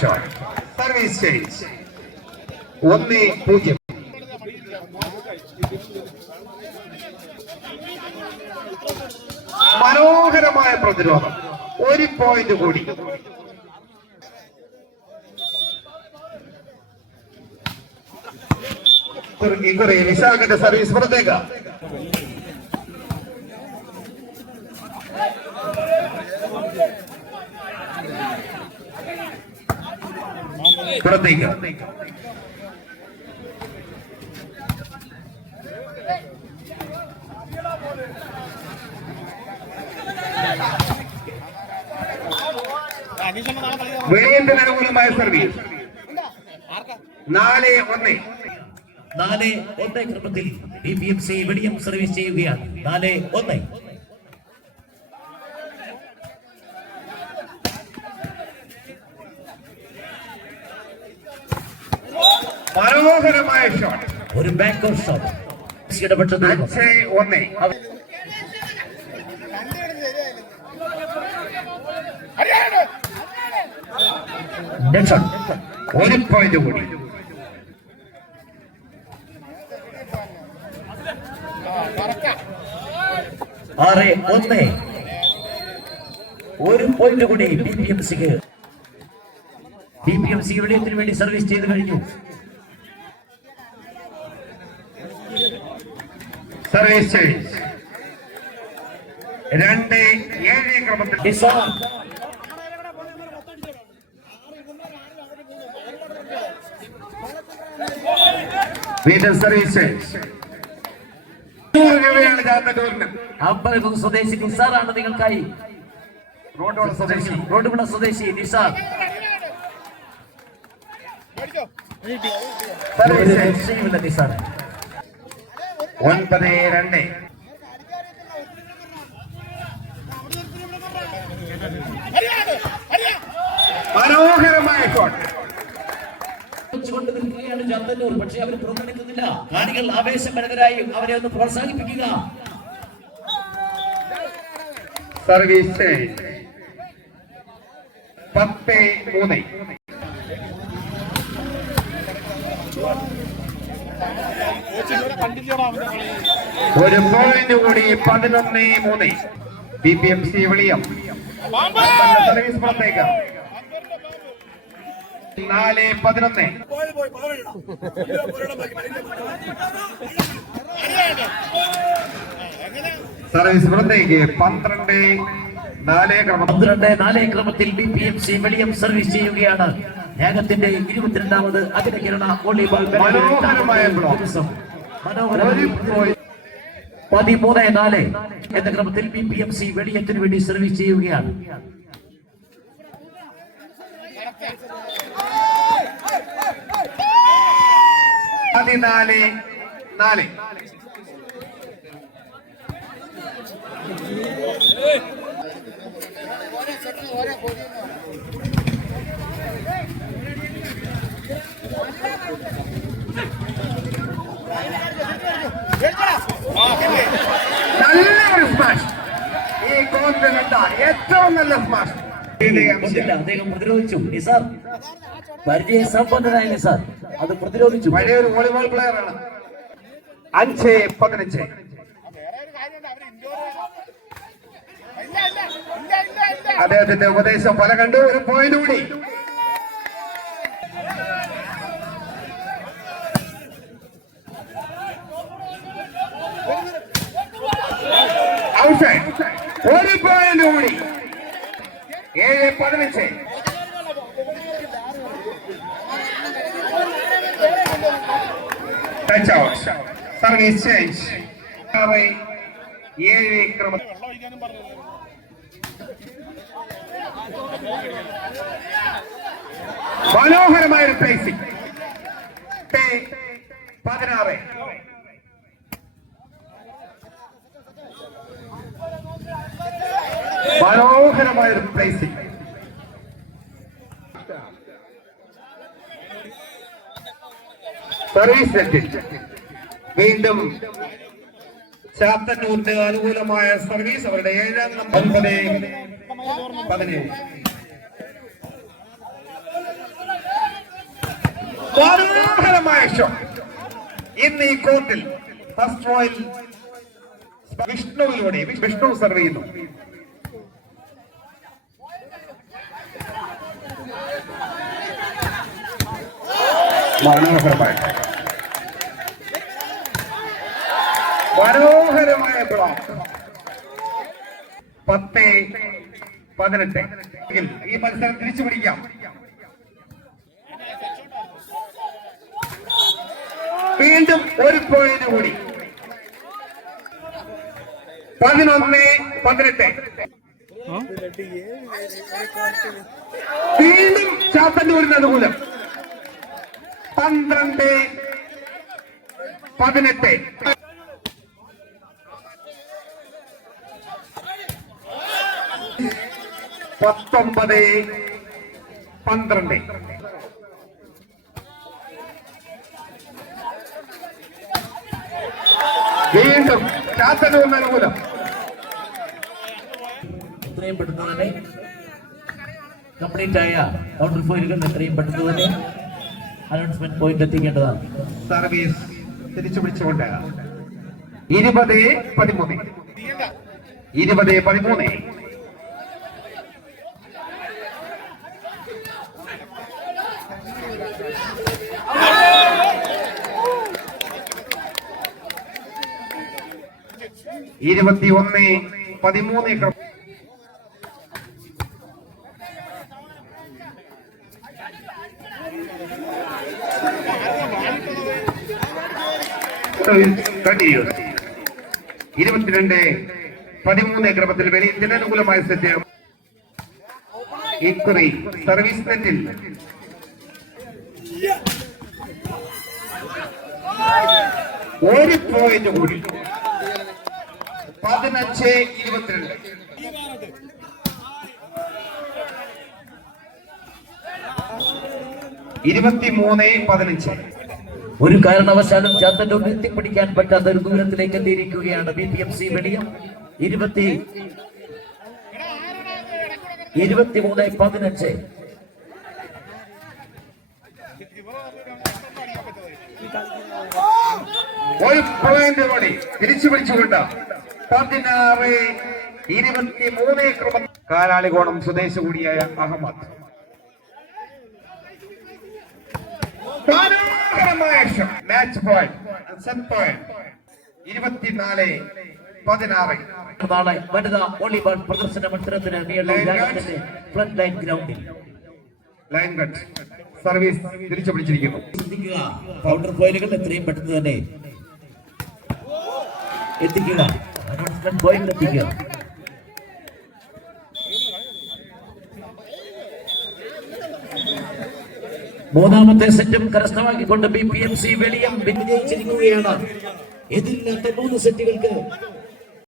Shot. Service change. 1-0. മനോഹരമായ പ്രതിരോധം. 1 point കൂടി. വിശാഖന്റെ സർവീസ് പുറത്തേക്ക്. പുറത്തേക്ക്. വെളിയന്റെ അനുകൂലമായ സർവീസ്. 4-1. 4-1 ക്രമത്തിൽ BPMC വെളിയം സർവീസ് ചെയ്യുകയാണ്. 4-1. മനോഹരമായ ഷോട്ട്. ഒരു ബാക്ക് ഷോട്ട്. ഇടപെട്ടത് 5-1. ഒരു പോയിന്റ് കൂടി. ഒരു പോയിന്റ് കൂടി BPMCക്ക്. BPMC വെളിയത്തിന് വേണ്ടി സർവീസ് ചെയ്ത് കഴിഞ്ഞു. Service change. 2-7 ക്രമത്തിൽ. വീണ്ടും സർവീസ് ചേഞ്ച്. അമ്പലം സ്വദേശി നിസാറാണ് നിങ്ങൾക്കായി. റോഡുവിള സ്വദേശി നിസാർ. നിസാർ. 9-2. മനോഹരമായ ഷോട്ട്. കൊണ്ട് നിൽക്കുകയാണ് ചാത്തന്നൂർ. പക്ഷേ അവർ പുറത്തെടുക്കുന്നില്ല. കാണികൾ ആവേശഭരിതരായി അവരെ ഒന്ന് പ്രോത്സാഹിപ്പിക്കുക. Service change. 10-3. ഒരു പോയിന്റ് കൂടി. 11-3. BPMC വെളിയം സർവീസ് പുറത്തേക്ക്. 4-11. സർവീസ് പുറത്തേക്ക്. 12-4 ക്രമത്തിൽ BPMC വെളിയം സർവീസ് ചെയ്യുകയാണ്. ലേഖത്തിന്റെ 22ാമത് അഖില കേരള വോളിബോൾ 13-4 എന്ന ക്രമത്തിൽ BPMC വെളിയത്തിന് വേണ്ടി സർവീസ് ചെയ്യുകയാണ്. നല്ലൊരു സ്മാഷ്. ഈ കോർട്ട് കണ്ട ഏറ്റവും നല്ല സ്മാഷ്. അദ്ദേഹം പ്രതിരോധിച്ചു. നിസാർ പരിചയ സമ്പന്നനായ നിസാർ അത് പ്രതിരോധിച്ചു. പഴയൊരു വോളിബോൾ പ്ലെയർ ആണ്. 5-15. അദ്ദേഹത്തിന്റെ ഉപദേശം ഫലം കണ്ടു. ഒരു പോയിന്റ് കൂടി. ഒരു പോയിന്റ് കൂടി. 7-15. Touch out. Service change. 7 ക്രമത്തിൽ. മനോഹരമായ പ്ലേസിംഗ്. 16. മനോഹരമായ പ്ലേസിംഗ്. സർവീസ് സെറ്റിൽ വീണ്ടും ചാത്തന്നൂരിന്റെ അനുകൂലമായ സർവീസ്. അവരുടെ 7-9-17. മനോഹരമായ ഷോ. ഇന്ന് ഈ കോർട്ടിൽ ഫസ്റ്റ് റോയിൽ വിഷ്ണുവിലൂടെ വിഷ്ണു സർവ് ചെയ്യുന്നു. മനോഹരമായ ബ്ലോക്ക്. 10-18. ഈ മത്സരം തിരിച്ചു പിടിക്കാം. വീണ്ടും ഒരു പോയിന്റ് കൂടി. 11-18. വീണ്ടും ചാത്തന്നൂരിന് അനുകൂലം. 12-18. 19-12. വീണ്ടും ചാത്തന്നൂരിന് അനുകൂലം. എത്രയും പെട്ടെന്ന് തന്നെ കംപ്ലീറ്റ് ആയ കൗണ്ടർ പോയിന്റുകൾ എത്രയും പെട്ടെന്ന് തന്നെ അനൗൺസ്മെന്റ് പോയിന്റ് എത്തിക്കേണ്ടതാണ്. സർവീസ് തിരിച്ചു പിടിച്ചുകൊണ്ട് 20-13. 20-13. ഇരുപത്തിയൊന്ന് 13. കണ്ടിന്യൂസ്. 22-13 ക്രമത്തിൽ വെളിയിൽ അനുകൂലമായ സെറ്റ്. ഇക്കുറി സർവീസ് നെറ്റിൽ ഒരു പോയിന്റ് കൂടി. 15-22. 23-15. ഒരു കാരണവശാലും ചാത്തന്നൂർ എത്തിപ്പിടിക്കാൻ പറ്റാത്ത ഒരു ദൂരത്തിലേക്ക് എത്തിയിരിക്കുകയാണ് BPMC വെളിയം. 23-15. ഒരു പോയിന്റ് കൂടി തിരിച്ചു പിടിച്ചുകൊണ്ട് 16-23 ക്രമം. കാലാളികോണം സ്വദേശി കൂടിയായ അഹമ്മദ്. Match point. 24-16. നാളെ വനിതാ വോളിബോൾ പ്രദർശന മത്സരത്തിന് ഫ്രണ്ട് ലൈൻ ഗ്രൗണ്ടിൽ ലൈൻ കട്ട് സർവീസ് തിരിച്ചു പിടിച്ചിരിക്കുന്നു. കൗണ്ടർ പോയിന്റുകൾ എത്രയും പെട്ടെന്ന് തന്നെ എത്തിക്കുക. അനൗൺസ്മെന്റ് പോയിന്റ് എത്തിക്കുക. മൂന്നാമത്തെ സെറ്റും കരസ്ഥമാക്കിക്കൊണ്ട് BPMC വെളിയം വിജയിച്ചിരിക്കുകയാണ്. എതിരില്ലാത്ത 3 സെറ്റുകൾക്ക്